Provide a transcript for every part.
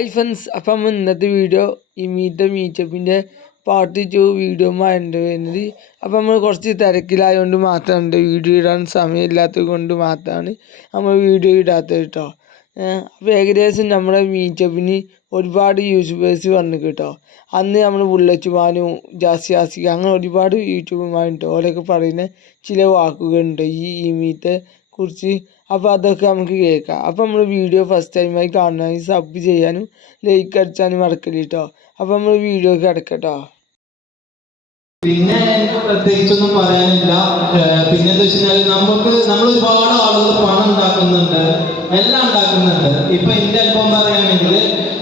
Hi friends, അപ്പം ഇന്നത്തെ video ഈ മീറ്റപ്പിൻ്റെ പാർട്ട് 2 വീഡിയോ വരുന്നത്. അപ്പം നമ്മൾ കുറച്ച് തിരക്കിലായതുകൊണ്ട് മാത്രമാണ് വീഡിയോ ഇടാൻ സമയമില്ലാത്തത് കൊണ്ട് മാത്രമാണ് നമ്മൾ വീഡിയോ ഇടാത്തത് കേട്ടോ. അപ്പോൾ ഏകദേശം നമ്മുടെ മീറ്റപ്പിന് ഒരുപാട് യൂട്യൂബേഴ്സ് വന്നു കേട്ടോ. അന്ന് നമ്മൾ ബുള്ളറ്റുമാനും ജാസിക അങ്ങനെ ഒരുപാട് യൂട്യൂബർമാരുണ്ട്. ഓരൊക്കെ പറയുന്ന ചില വാക്കുകളുണ്ട് ഈ മീത്തെ കുറിച്ച്. അപ്പോൾ അതൊക്കെ നമുക്ക് കേൾക്കാം. അപ്പോൾ നമ്മൾ വീഡിയോ ഫസ്റ്റ് ടൈമായി കാണണമെങ്കിൽ സബ് ചെയ്യാനും ലൈക്ക് അടിച്ചാനും മറക്കരുത് കേട്ടോ. അപ്പോൾ നമ്മൾ വീഡിയോക്ക് കിടക്കട്ടോ. പിന്നെ എനിക്ക് പ്രത്യേകിച്ചൊന്നും പറയാനില്ല. പിന്നെ എന്താ വെച്ചാൽ നമ്മൾ ഒരുപാട് ആളുകൾ പണം ഉണ്ടാക്കുന്നുണ്ട്, എല്ലാം ഉണ്ടാക്കുന്നുണ്ട്. ഇപ്പൊ എന്റെ അനുഭവം പറയുകയാണെങ്കിൽ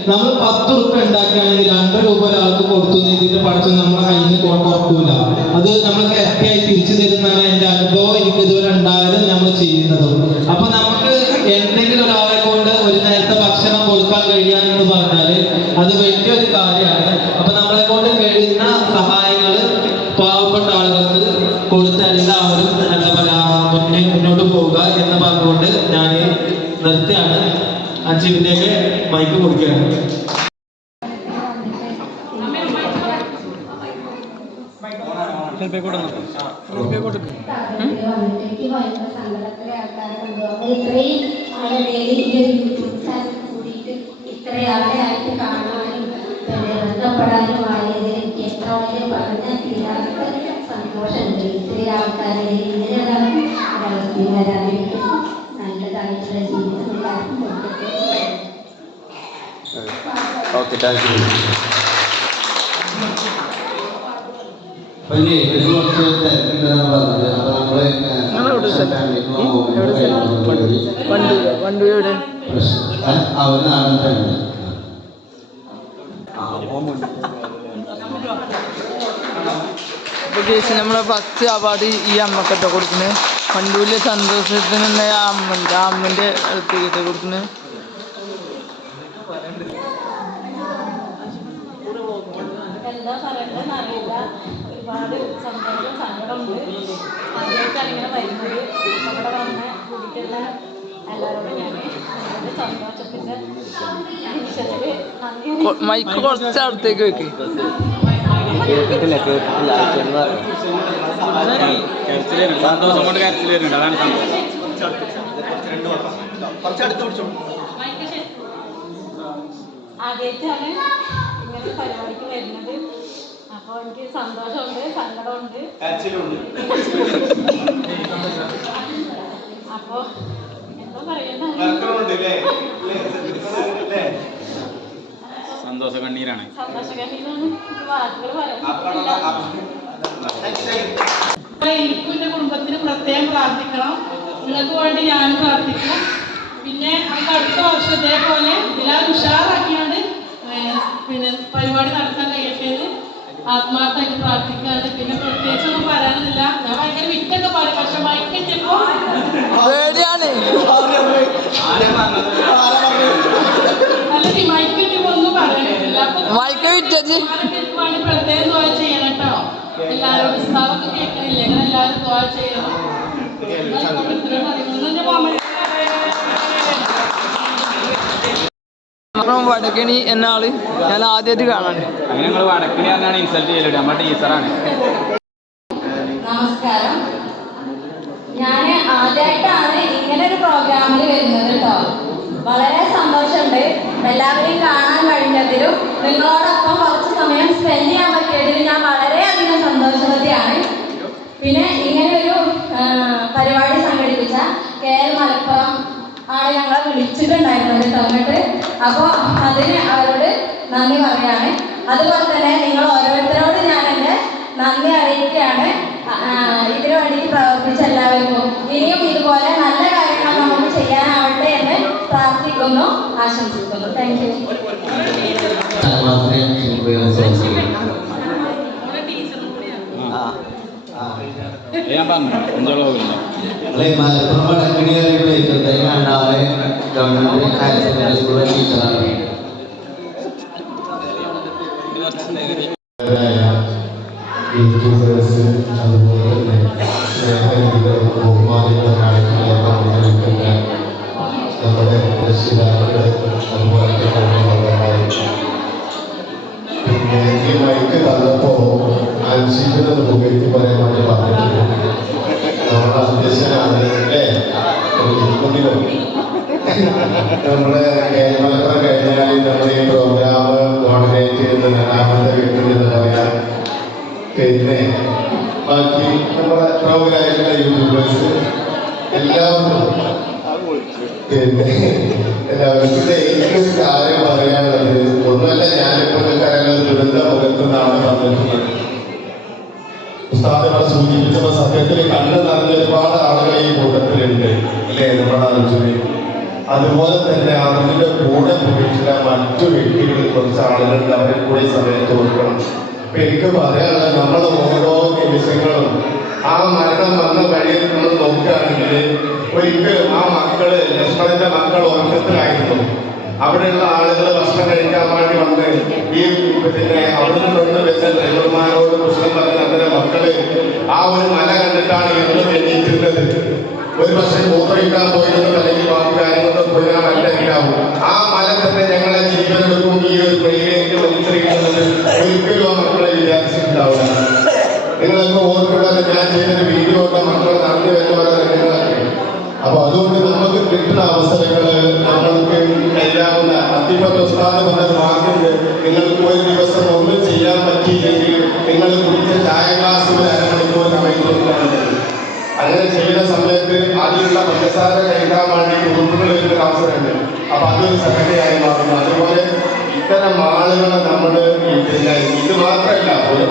നമ്മൾ 10 രൂപ ഉണ്ടാക്കുകയാണെങ്കിൽ 2 രൂപ ഒരാൾക്ക് കൊടുത്തു ഇതിന്റെ പഠിച്ചു നമ്മളെ കയ്യിൽ നിന്ന് കുറക്കൂല. അത് നമ്മൾ കറക്റ്റായി തിരിച്ചു തരുന്നതാണ് എന്റെ അനുഭവം. എനിക്ക് ഇതുവരെ ഉണ്ടായാലും നമ്മൾ ചെയ്യുന്നതും. അപ്പൊ നമുക്ക് എന്തെങ്കിലും ഒരാളെ കൊണ്ട് ഒരു നേരത്തെ ഭക്ഷണം കൊടുക്കാൻ കഴിയാന്ന് പറഞ്ഞാല് അത് വലിയൊരു കാര്യമാണ്. അപ്പൊ നമ്മളെ കൊണ്ട് കഴിയുന്ന സഹായങ്ങൾ പാവപ്പെട്ട ആളുകൾക്ക് കൊടുത്ത് എല്ലാവരും എന്താ പറയാ മുന്നോട്ട് പോവുക എന്ന് പറഞ്ഞുകൊണ്ട് ഞാൻ നിർത്തിയാണ്. അഞ്ചിവിലേക്ക് മൈക്ക് കൊടുക്കുകയാണ്. സന്തോഷമുണ്ട്. ഇത്രയും ആൾക്കാരെ നല്ലതായിട്ടുള്ള ജീവിതം ഓക്കെ, താങ്ക് യു. നമ്മളെ ഫസ്റ്റ് അവാർഡ് ഈ അമ്മക്കെട്ടോ കൊടുക്കുന്നത്. വണ്ടൂരിലെ സന്തോഷത്തിന് അമ്മൻ്റെ അടുത്ത് കൊടുക്കുന്നത്. എന്താ പറയണ്ടെന്ന് അറിയില്ല. ഒരുപാട് സന്തോഷം, സങ്കടമുണ്ട്. ആദ്യമായിട്ടാണ് ഇങ്ങനെ വരുന്നത്. അവിടെ വന്ന് കൂടിയിട്ടുള്ള എല്ലാവരോടും ഞാൻ എൻ്റെ സന്തോഷത്തിൻ്റെ നിമിഷത്തിൽ മൈക്ക് കുറച്ച് അടുത്തേക്ക് വെക്ക്. സന്തോഷം കൊണ്ട് കരച്ചിൽ വരുന്നുണ്ട്, അതാണ് സന്തോഷം. ആദ്യമായിട്ടാണ് ഇങ്ങനെ പരിപാടിക്ക് വരുന്നത്. അപ്പോൾ എനിക്ക് സന്തോഷമുണ്ട്, സങ്കടമുണ്ട്. അപ്പോൾ എന്താ പറയുന്നത്, സന്തോഷ കണ്ണീരാണ്. വാക്കുകൾ പറയാൻ എനിക്കും എൻ്റെ കുടുംബത്തിന് പ്രത്യേകം പ്രാർത്ഥിക്കണം. നിങ്ങൾക്ക് വേണ്ടി ഞാനും പ്രാർത്ഥിക്കണം. പിന്നെ നമുക്ക് അടുത്ത വർഷം ഇതേപോലെ എല്ലാവരും ഉഷാറാക്കിയാണ് പിന്നെ പരിപാടി നടത്താൻ കഴിയട്ടേന്ന് ആത്മാർത്ഥമായിട്ട് പ്രാർത്ഥിക്കാണ്. പിന്നെ പ്രത്യേകിച്ചൊന്നും പറയാനില്ല. ഞാൻ ഭയങ്കര വിറ്റൊക്കെ പറയും, പക്ഷെ മൈക്കിട്ടപ്പോ അല്ലെങ്കിൽ മൈക്കിട്ടപ്പോ ഒന്നും പറയാനില്ല. അപ്പൊ പ്രത്യേകം ദ്വാ ചെയ്യണം കേട്ടോ. എല്ലാവരും ഉത്സാഹമൊക്കെ കേൾക്കണില്ല, അങ്ങനെ എല്ലാവരും ദ്വാ ചെയ്യണം. വടക്കണി എന്ന ആള് ഞാൻ ആദ്യമായിട്ട് കാണാണ്. അങ്ങനെ നിങ്ങൾ വടക്കണി പറഞ്ഞാണ് ഇൻസൾട്ട് ചെയ്യലുണ്ട്, നമ്മുടെ ടീച്ചറാണ്. നമസ്കാരം. ഞാൻ ആദ്യമായിട്ടാണ് ഇങ്ങനെ ഒരു പ്രോഗ്രാമിൽ വരുന്നത് കേട്ടോ. വളരെ സന്തോഷമുണ്ട്. എല്ലാവരെയും കാണാൻ കഴിഞ്ഞതിലും നിങ്ങളോടൊപ്പം കുറച്ച് സമയം സ്പെൻഡ് ചെയ്യാൻ പറ്റിയതിലും ഞാൻ വളരെയധികം സന്തോഷവതിയാണ്. പിന്നെ ഇങ്ങനെയൊരു പരിപാടി സംഘടിപ്പിച്ച KL മലപ്പുറം ആണ് ഞങ്ങളെ വിളിച്ചിട്ടുണ്ടായിരുന്നത് തന്നിട്ട്. അപ്പോൾ അതിന് അവരോട് നന്ദി പറയാണ്. അതുപോലെ തന്നെ നിങ്ങൾ ഓരോരുത്തരോട് ഞാൻ എൻ്റെ നന്ദി അറിയിക്കുകയാണ്. ഇതിനു വേണ്ടിയിട്ട് പ്രവർത്തിച്ച എല്ലാവർക്കും ഇനിയും ഇതുപോലെ നല്ല കാര്യങ്ങൾ നമുക്ക് ചെയ്യാനാവട്ടെ എന്ന് പ്രാർത്ഥിക്കുന്നു, ആശംസിക്കുന്നു. Thank you. ഞാൻ പറഞ്ഞു മലപ്പുറം വടക്കണി രണ്ടാമത് ഗവൺമെന്റ് ഹയർ സെക്കൻഡറി സ്കൂളിലെ ടീച്ചറാണ്. യൂട്യൂബേഴ്സ് അതുപോലെ തന്നെ ബഹുമാനികളെ കാണിക്കുന്ന നമ്മുടെ രക്ഷിതാക്കൾ അതുപോലെ വ്യക്തികൾ കുറച്ച് ആളുകളുണ്ട്, അവരെ കൂടി സമയത്ത് കൊടുക്കണം. അപ്പൊ എനിക്ക് പറയാനുള്ളത് നമ്മുടെ ഓരോ നിമിഷങ്ങളും ആ മരണം വന്ന വഴിയിൽ നമ്മൾ നോക്കുകയാണെങ്കിൽ ഒരിക്കലും ആ മക്കള് ലക്ഷ്മണന്റെ മക്കൾ ഉറക്കത്തിലായിരുന്നു. അവിടെയുള്ള ആളുകൾ ഭക്ഷണം കഴിക്കാൻ വേണ്ടി വന്ന് ഈ പിന്നെ അവിടെ നിന്ന് വെച്ച ഡ്രൈവർമാരോട് കുശലം പറഞ്ഞ നമ്മുടെ മക്കള് ആ ഒരു മല കണ്ടിട്ടാണ് എന്നും എണീറ്റിരുന്നത്. ഒരു പക്ഷേ മൂത്രയിക്കാൻ പോയിരുന്നത് അല്ലെങ്കിൽ ബാക്കി കാര്യങ്ങളൊക്കെ പോയാലല്ല ഉണ്ടാവും. ആ മല തന്നെ ഞങ്ങളെ ജീവനെടുക്കും ഈ ഒരു ട്രെയിനിലേക്ക് വലിച്ചെറിയുന്നത് ഒരിക്കലും ആ മക്കളെ വിചാരിച്ചിട്ടുണ്ടാവില്ല. നിങ്ങളൊക്കെ ഓർക്കുന്നത് ഞാൻ ചെയ്തൊരു വീഡിയോ ഒക്കെ മക്കളെ നടന്നു വരുന്നവരെ രംഗങ്ങളൊക്കെ. അപ്പൊ അതുകൊണ്ട് നമുക്ക് കിട്ടുന്ന അവസരങ്ങള് നമ്മൾക്ക് കഴിയാവുന്ന അത്തിപ്പത്തോസ്താദ് പറഞ്ഞ വാക്കുണ്ട്, നിങ്ങൾക്ക് ഒരു ദിവസം ഒന്നും ചെയ്യാൻ പറ്റിയില്ലെങ്കിൽ നിങ്ങൾ കുടിച്ച ചായ ഗ്ലാസ് ഒരു അരമണിക്കൂർ സമയം കൊടുക്കാറുണ്ട്. അങ്ങനെ ചെയ്യുന്ന സമയത്ത് അതിലുള്ള പഞ്ചസാര കഴിക്കാൻ വേണ്ടി കുറുമ്പുകൾ വരുന്ന അവസരമുണ്ട്. അപ്പൊ അതൊരു സംഘടനയായി മാറുന്നു. അതുപോലെ ഇത്തരം ആളുകളെ നമ്മൾ പിന്നെ ഇത് മാത്രമല്ല,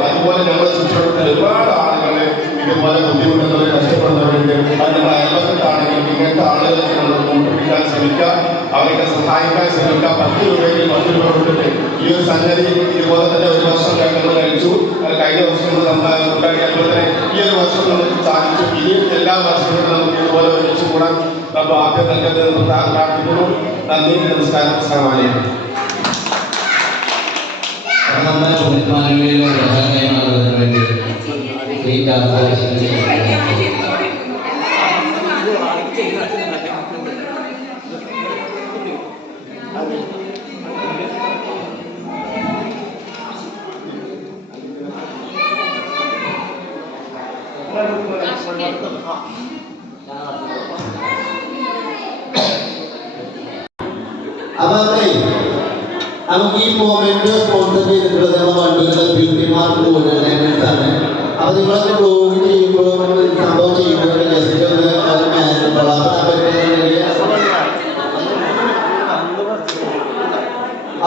അതുപോലെ നമ്മുടെ ചുറ്റുവട്ടത്തിൽ ഒരുപാട് ആളുകൾ ഇതുപോലെ ബുദ്ധിമുട്ടുന്നവർ കഷ്ടപ്പെടുന്നവരുണ്ട്. അത് നമ്മുടെ അയൽപക്കത്താണെങ്കിൽ ഇങ്ങനത്തെ ആളുകളൊക്കെ നമ്മൾ കൂട്ടുപിടിക്കാൻ ശ്രമിക്കുക, അവരെ സഹായിക്കാൻ ശ്രമിക്കുക. 10 രൂപയിൽ 10 രൂപ കൊടുത്തിട്ട് ഈ ഒരു സംഗതി ഇതുപോലെ തന്നെ ഒരു വർഷം നമ്മൾ കഴിച്ചു. കഴിഞ്ഞ വർഷം ഉണ്ടാക്കി, അതുപോലെ തന്നെ ഈ ഒരു വർഷം നമുക്ക് സാധിച്ചു. ഇനിയും എല്ലാ വർഷവും നമുക്ക് ഇതുപോലെ ഒരുമിച്ച് കൂടാൻ നമ്മൾ ആദ്യം നൽകുന്നത് പ്രാർത്ഥിക്കുന്നു. നന്ദി, നമസ്കാരം, അസ്സലാമു അലൈക്കും. നമ്മുടെ പുണ്യസ്മരണകളിലെ കൈമാറുന്നതിന് വേണ്ടി അപ്പൊ നമുക്ക് ഈ മൊമെന്റ് സ്പോൺസർ ചെയ്തിട്ടുള്ളത് നമ്മുടെ വണ്ടികളുടെ ബ്യൂട്ടി മാർക്ക് ആണ്. അപ്പൊ നിങ്ങളൊക്കെ ബ്ലോഗ് ചെയ്യുമ്പോൾ സംഭവം ചെയ്യുമ്പോൾ ജസ്റ്റ് ഒന്ന് അത് കൊള്ളാൻ പറ്റുന്നുണ്ടെങ്കിൽ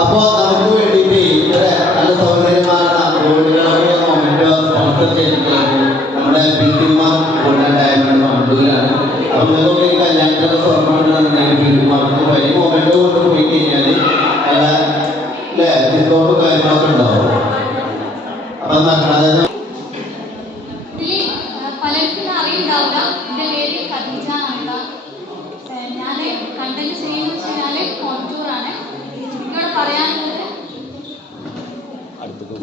അപ്പൊ നമുക്ക് വേണ്ടിയിട്ട് ഇത്ര നല്ല സൗകര്യമായ ബോർഡുകളൊക്കെ മൊമെന്റ് സ്പോൺസർ ചെയ്തിട്ടുള്ളത് നമ്മുടെ ബ്യൂട്ടി മാർക്ക് ഗോൾഡൻ ഡയമണ്ട് വണ്ടൂരാണ്. അപ്പൊ നിങ്ങൾക്ക് ഈ കല്യാണത്തിലൊക്കെ സ്വർണ്ണം ബ്യൂട്ടി മാർക്ക് വലിയ മൊമെന്റ് കൊണ്ട് പോയി കഴിഞ്ഞാൽ ഡിസ്കൗണ്ട് കാര്യങ്ങളൊക്കെ ഉണ്ടാവും. അപ്പൊ അതായത് പലർക്കും അറിയുണ്ടാവില്ല, എൻ്റെ പേര് ഖദീജ എന്നാണ്. ഞാൻ കണ്ടന്റ് ചെയ്യുന്നത് വെച്ചാൽ കോൺടൂറാണ്. എന്നോട് പറയാനുള്ളത്,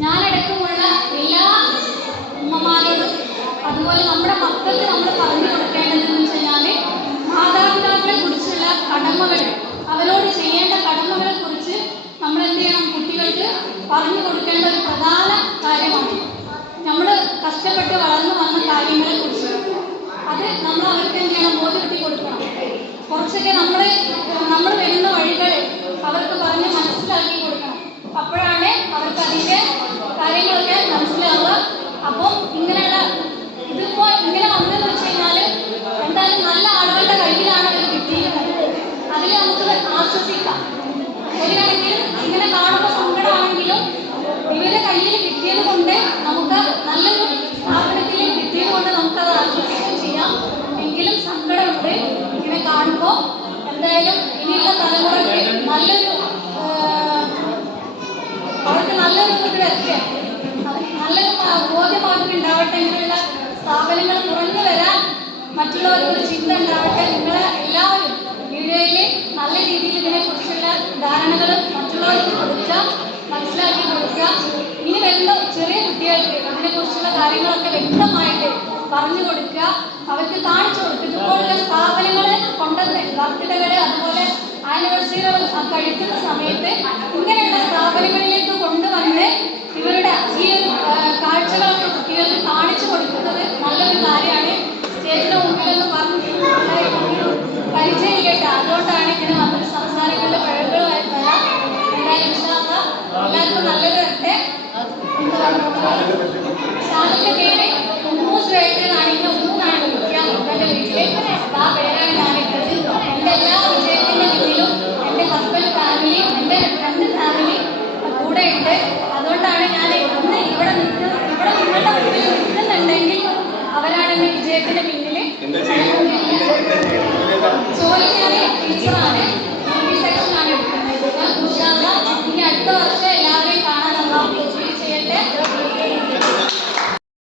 ഞാനടക്കമുള്ള എല്ലാ ഉമ്മമാരോടും അതുപോലെ നമ്മുടെ മക്കൾക്ക് നമ്മൾ പറഞ്ഞു കൊടുക്കേണ്ടതെന്ന് വെച്ച് കഴിഞ്ഞാൽ മാതാപിതാക്കളെ കുറിച്ചുള്ള കടമകൾ, അവരോട് ചെയ്യേണ്ട കടമകളെ കുറിച്ച് നമ്മൾ എന്ത് ചെയ്യണം, കുട്ടികൾക്ക് പറഞ്ഞു കൊടുക്കേണ്ട ഒരു പ്രധാന കാര്യമാണ്. നമ്മൾ കഷ്ടപ്പെട്ട് വളർന്നു വന്ന കാര്യങ്ങളെ കുറിച്ച് അത് നമ്മൾ അവർക്ക് എന്ത് ചെയ്യണം, ബോധ്യപ്പെടുത്തി കൊടുക്കണം. കുറച്ചൊക്കെ നമ്മൾ വരുന്ന വഴികൾ അവർക്ക് പറഞ്ഞ് മനസ്സിലാക്കി കൊടുക്കണം. അപ്പോഴാണ് അവർക്ക് അതിൻ്റെ കാര്യങ്ങളൊക്കെ മനസ്സിലാവുക. അപ്പം ഇങ്ങനെയുള്ള ഇതിപ്പോൾ ഇങ്ങനെ വന്നതെന്ന് വെച്ച് കഴിഞ്ഞാൽ എന്തായാലും നല്ല ആളുകളുടെ കയ്യിലാണ് അവർ കിട്ടിയിട്ടുള്ളത്. അതിൽ നമുക്ക് ആശ്വസിക്കാം. ഒരു കണക്കിൽ ഇങ്ങനെ കാണുമ്പോൾ സങ്കടമാണെങ്കിലും ഇവരുടെ കയ്യിൽ കിട്ടിയത് കൊണ്ട് നമുക്ക് നല്ലൊരു സ്ഥാപനത്തിൽ കിട്ടിയത് കൊണ്ട് നമുക്കത് ആശ്വസിക്കുകയും ചെയ്യാം. എങ്കിലും സങ്കടമുണ്ട് ഇങ്ങനെ കാണുമ്പോൾ. എന്തായാലും ഇനിയുള്ള തലമുറയ്ക്ക് അവർക്ക് നല്ലൊരു ഇത് വരട്ടെ, നല്ലൊരു ബോധ്യമാർക്ക് ഉണ്ടാവട്ടെ. ഇങ്ങനെയുള്ള സ്ഥാപനങ്ങൾ തുറന്നു വരാൻ മറ്റുള്ളവർക്ക് ഒരു ചിന്ത ഉണ്ടാവട്ടെ. നിങ്ങളെ എല്ലാവരും വീഡിയോയിൽ നല്ല രീതിയിൽ ഇതിനെക്കുറിച്ചുള്ള ധാരണകൾ മറ്റുള്ളവർക്ക് കൊടുക്കുക, മനസ്സിലാക്കി കൊടുക്കുക. ഇനി വരുന്ന ചെറിയ കുട്ടികൾക്ക് ഇതിനെക്കുറിച്ചുള്ള കാര്യങ്ങളൊക്കെ വ്യക്തമായിട്ട് പറഞ്ഞു കൊടുക്കുക, അവർക്ക് കാണിച്ചു കൊടുക്കുക. ഇതുപോലുള്ള സ്ഥാപനങ്ങൾ കൊണ്ടുവന്ന് ബർത്ത്ഡേകൾ അതുപോലെ ആനിവേഴ്സറികൾ കഴിക്കുന്ന സമയത്ത് ഇങ്ങനെയുള്ള സ്ഥാപനങ്ങളിലേക്ക് കൊണ്ടുവന്ന് ഇവരുടെ ഈ കാഴ്ചകളൊക്കെ കുട്ടികൾക്ക് കാണിച്ചു കൊടുക്കുന്നത് നല്ലൊരു കാര്യമാണ്. സ്റ്റേജിന് മുമ്പിലൊന്ന് പറഞ്ഞു പരിചയമില്ല, അതുകൊണ്ടാണ് ഇങ്ങനെ വന്നൊരു സംസാരങ്ങളുടെ പിഴവുകളായി വരാം. എന്തായാലും എല്ലാവർക്കും നല്ലത് വരട്ടെ. ചാനലിന്റെ പേര് ഉമ്മൂസ്രേറ്റ് കാണിക്കുന്ന ഉമ്മൂന്നാണ് വിളിക്കുക. എൻ്റെ വീട്ടിലേക്ക് ആ പേരാണ് ഞാനിട്ടത്. എൻ്റെ എല്ലാ വിജയത്തിൻ്റെ പിന്നിലും എൻ്റെ ഹസ്ബൻഡ് ഫാമിലി, എൻ്റെ 2 ഫാമിലി കൂടെ ഉണ്ട്. അതുകൊണ്ടാണ് ഞാൻ ഇന്ന് ഇവിടെ നിങ്ങളുടെ മുന്നിൽ നിൽക്കുന്നുണ്ടെങ്കിൽ അവരാണ് എൻ്റെ വിജയത്തിൻ്റെ പിന്നിൽ. ജോലി ഞാൻ